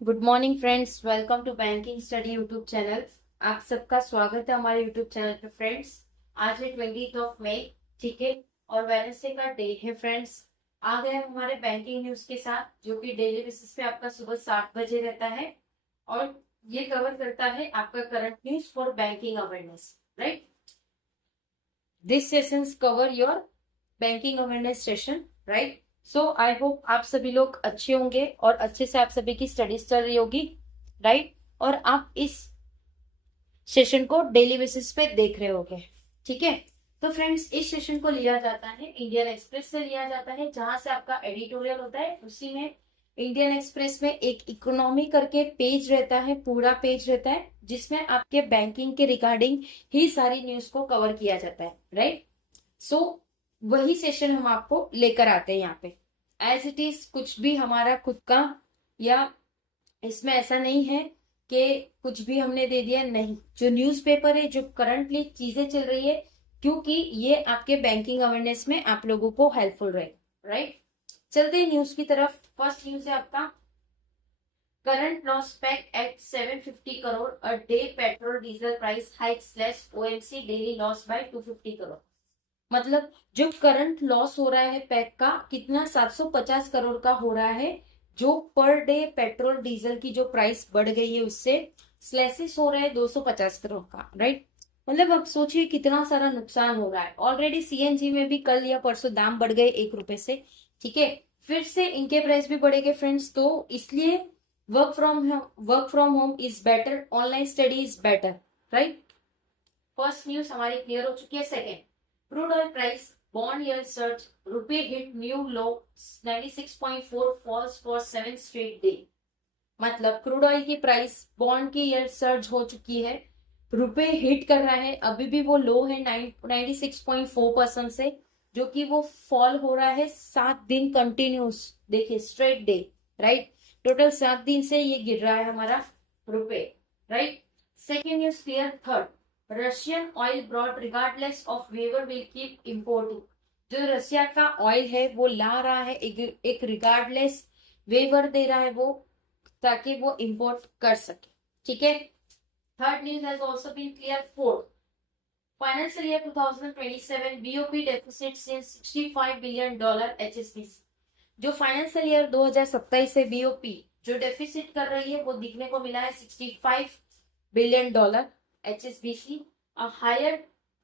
Good morning friends, welcome to banking study YouTube channel. आप सबका स्वागत है हमारे यूट्यूब चैनल पे फ्रेंड्स। आज है 20 मई, ठीक है, और वेडनेसडे का डे है फ्रेंड्स। आ गए हम हमारे बैंकिंग न्यूज के साथ, जो कि डेली बेसिस पे आपका सुबह 7 बजे रहता है और ये कवर करता है आपका current news for banking awareness, right. This sessions cover your banking awareness session, right. So I hope आप सभी लोग अच्छे होंगे और अच्छे से आप सभी की स्टडीज चल रही होगी, राइट। और आप इस सेशन को डेली बेसिस पे देख रहे होगे, ठीक है। तो फ्रेंड्स, इस सेशन को लिया जाता है इंडियन एक्सप्रेस से लिया जाता है, जहां से आपका एडिटोरियल होता है। उसी में इंडियन एक्सप्रेस में एक इकोनॉमी करके पेज रहता है, पूरा पेज रहता है, जिसमें आपके बैंकिंग के रिगार्डिंग ही सारी न्यूज को कवर किया जाता है, राइट। सो वही सेशन हम आपको लेकर आते हैं यहाँ पे। एज इट इज कुछ भी हमारा खुद का, या इसमें ऐसा नहीं है कि कुछ भी हमने दे दिया, नहीं। जो न्यूज़पेपर है, जो करंटली चीजें चल रही है, क्योंकि ये आपके बैंकिंग अवेयरनेस में आप लोगों को हेल्पफुल रहे, राइट। चलते हैं न्यूज की तरफ। फर्स्ट न्यूज है आपका, current loss pegged at 750 crore a day, petrol diesel price hike slash OMC daily loss by 250 crore. मतलब जो करंट लॉस हो रहा है पैक का, कितना, 750 करोड़ का हो रहा है, जो पर डे पेट्रोल डीजल की जो प्राइस बढ़ गई है उससे स्लेसिस हो रहा है 250 करोड़ का, राइट। मतलब अब सोचिए कितना सारा नुकसान हो रहा है। ऑलरेडी सीएनजी में भी कल या परसों दाम बढ़ गए 1 रुपए से, ठीक है। फिर से इनके प्राइस भी बढ़ेंगे फ्रेंड्स, तो इसलिए work from home is better, online study is better, right. First news हमारी क्लियर हो चुकी है। Second, crude oil price bond yield surge, rupee hit new low 96.4 falls for 7th straight day। मतलब crude oil की price, bond की yield surge हो चुकी है, रुपए हिट कर रहा है, अभी भी वो लो है 96.4% से, जो कि वो फॉल हो रहा है 7 दिन कंटिन्यूस, देखिए स्ट्रेट डे, राइट। टोटल 7 दिन से ये गिर रहा है हमारा रुपए, right. Second news clear. Third, Russian oil broad regardless of waiver will keep importing. जो रशिया का ऑयल है वो ला रहा है, एक रिगार्डलेस वेवर दे रहा है वो, ताकि वो इंपोर्ट कर सके, ठीक है। Third news has also been clear. Fourth, financial year 2027 BOP deficit since $65 billion HSBC. जो फाइनेंशियल ईयर 2027 से बीओपी जो डेफिसिट कर रही है वो दिखने को मिला है $65 billion HSBC। A higher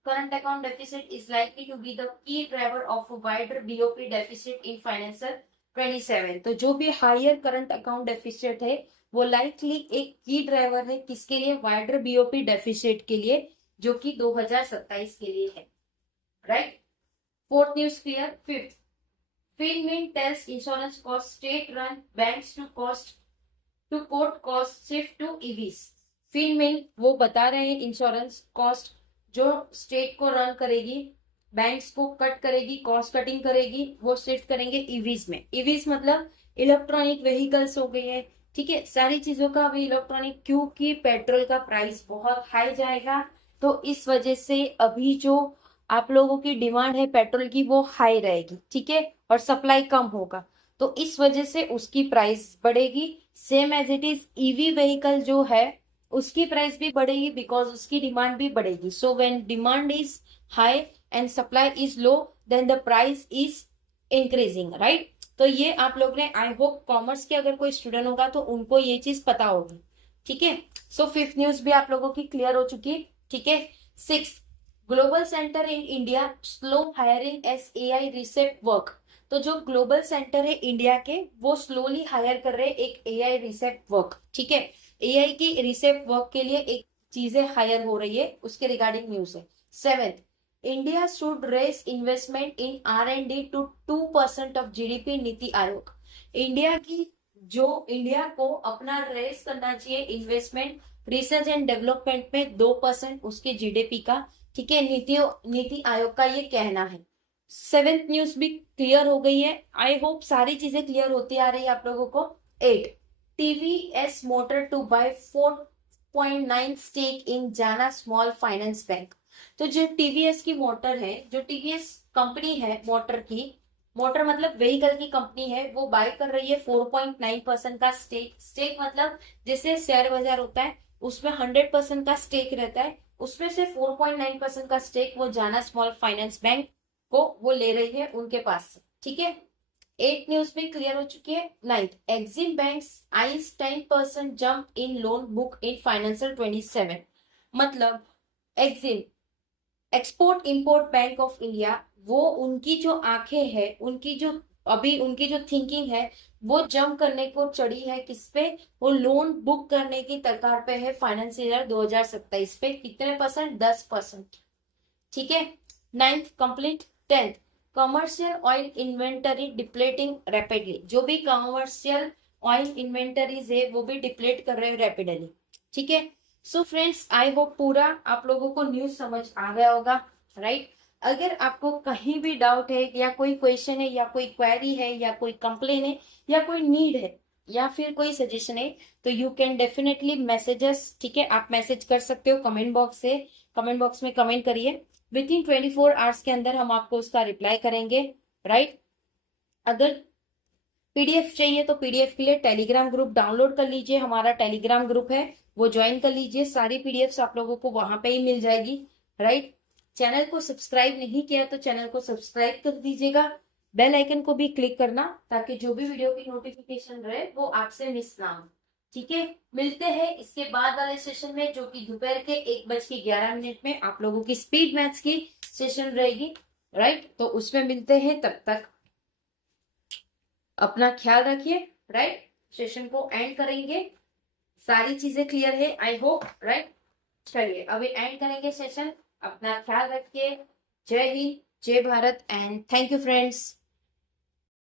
current account deficit is likely to be the key driver of a wider BOP deficit in financial 27। तो जो भी हायर करंट अकाउंट डेफिसिट है वो लाइकली एक की ड्राइवर है, किसके लिए, वाइडर बीओपी डेफिसिट के लिए, जो कि 2027 के लिए है, right. Fourth news clear. Fifth, FinMin tells insurance cost state run banks to quote cost shift to EVs। FinMin वो बता रहे हैं इंश्योरेंस कॉस्ट जो स्टेट को रन करेगी, बैंक्स को कट करेगी, कॉस्ट कटिंग करेगी, वो शिफ्ट करेंगे ईवीज में। ईवीज मतलब इलेक्ट्रॉनिक व्हीकल्स हो गई है, ठीक है, सारी चीजों का अभी इलेक्ट्रॉनिक, क्योंकि पेट्रोल का प्राइस बहुत हाई जाएगा, तो इस वजह से अभी जो आप लोगों की डिमांड है पेट्रोल की वो हाई रहेगी, ठीक है, और सप्लाई कम होगा, तो इस वजह से उसकी प्राइस बढ़ेगी। Same as it is EV vehicle जो है उसकी प्राइस भी बढ़ेगी, बिकॉज उसकी डिमांड भी बढ़ेगी। So when demand is high and supply is low, then the price is increasing, right. तो ये आप लोग ने, आई होप कॉमर्स के अगर कोई स्टूडेंट होगा तो उनको ये चीज पता होगी, ठीक है। सो फिफ्थ न्यूज भी आप लोगों की क्लियर हो चुकी, ठीक है। Six, global centre in India slow hiring as AI reshapes work. तो जो ग्लोबल सेंटर है इंडिया के वो स्लोली हायर कर रहे हैं एक एआई रिसेप्ट वर्क, ठीक है। एआई की रिसेप्ट वर्क के लिए एक चीजें हायर हो रही है, उसके रिगार्डिंग न्यूज है। Seventh, India should raise investment in R&D to 2% of GDP, NITI Aayog. India की, जो इंडिया को अपना रेस करना चाहिए इन्वेस्टमेंट रिसर्च एंड डेवलपमेंट में 2% उसके जीडीपी का, ठीक है, नीति आयोग का ये कहना है। सेवेंथ न्यूज भी क्लियर हो गई है, आई होप सारी चीजें क्लियर होती आ रही है आप लोगों को। 8, TVS motor to buy 4.9 stake in Jana small finance bank. तो जो टीवीएस की मोटर है, जो टीवीएस कंपनी है मोटर की, मोटर मतलब व्हीकल की कंपनी है, वो बाय कर रही है 4.9% का स्टेक। स्टेक मतलब जैसे शेयर बाजार होता है उसमें 100% का स्टेक रहता है, उसमें से 4.9% का स्टेक वो जाना स्मॉल फाइनेंस बैंक को वो ले रही है उनके पास से। ठीक है, 8 न्यूज में क्लियर हो चुकी है। 9th, Exim bank eyes 10% jump in loan book in financial 27। मतलब Exim, export import bank of India, वो उनकी जो आंखें है, उनकी जो अभी उनकी जो थिंकिंग है वो जंप करने को चढ़ी है किस पे, वो लोन बुक करने की कगार पे है फाइनेंशियल ईयर 2027 पे। कितने परसेंट? 10%। ठीक है, 9th complete. 10th, commercial oil inventory depleting rapidly. जो भी कमर्शियल ऑयल इन्वेंटरीज है वो भी डिप्लेट कर रहे हैं रैपिडली। ठीक है, सो फ्रेंड्स आई होप पूरा आप लोगों को न्यूज समझ आ गया होगा, राइट। अगर आपको कहीं भी डाउट है या कोई क्वेश्चन है या कोई क्वेरी है या कोई कंप्लेन है या कोई नीड है या फिर कोई सजेशन है तो यू कैन डेफिनेटली मैसेजेस। ठीक है, आप मैसेज कर सकते हो कमेंट बॉक्स से, कमेंट बॉक्स में कमेंट करिए। विद इन 24 आवर्स के अंदर हम आपको उसका रिप्लाई करेंगे, राइट। अगर पीडीएफ चाहिए तो पीडीएफ के लिए टेलीग्राम ग्रुप डाउनलोड कर लीजिए, हमारा टेलीग्राम ग्रुप है वो ज्वाइन कर लीजिए, सारी पीडीएफ आप लोगों को वहां पे ही मिल जाएगी, राइट। चैनल को सब्सक्राइब नहीं किया तो चैनल को सब्सक्राइब कर दीजिएगा, बेल आइकन को भी क्लिक करना ताकि जो भी वीडियो की नोटिफिकेशन रहे वो आपसे मिस ना हो। ठीक है, मिलते हैं इसके बाद वाले सेशन में जो कि दोपहर के 1:11 में आप लोगों की स्पीड मैथ्स की सेशन रहेगी, राइट। तो उसमें मिलते हैं, तब तक अपना ख्याल रखिए, राइट। सेशन को एंड करेंगे, सारी चीजें क्लियर है आई होप, राइट। चलिए अभी एंड करेंगे सेशन, अपना ख्याल रखिए। जय हिंद, जय Bharat and thank you friends.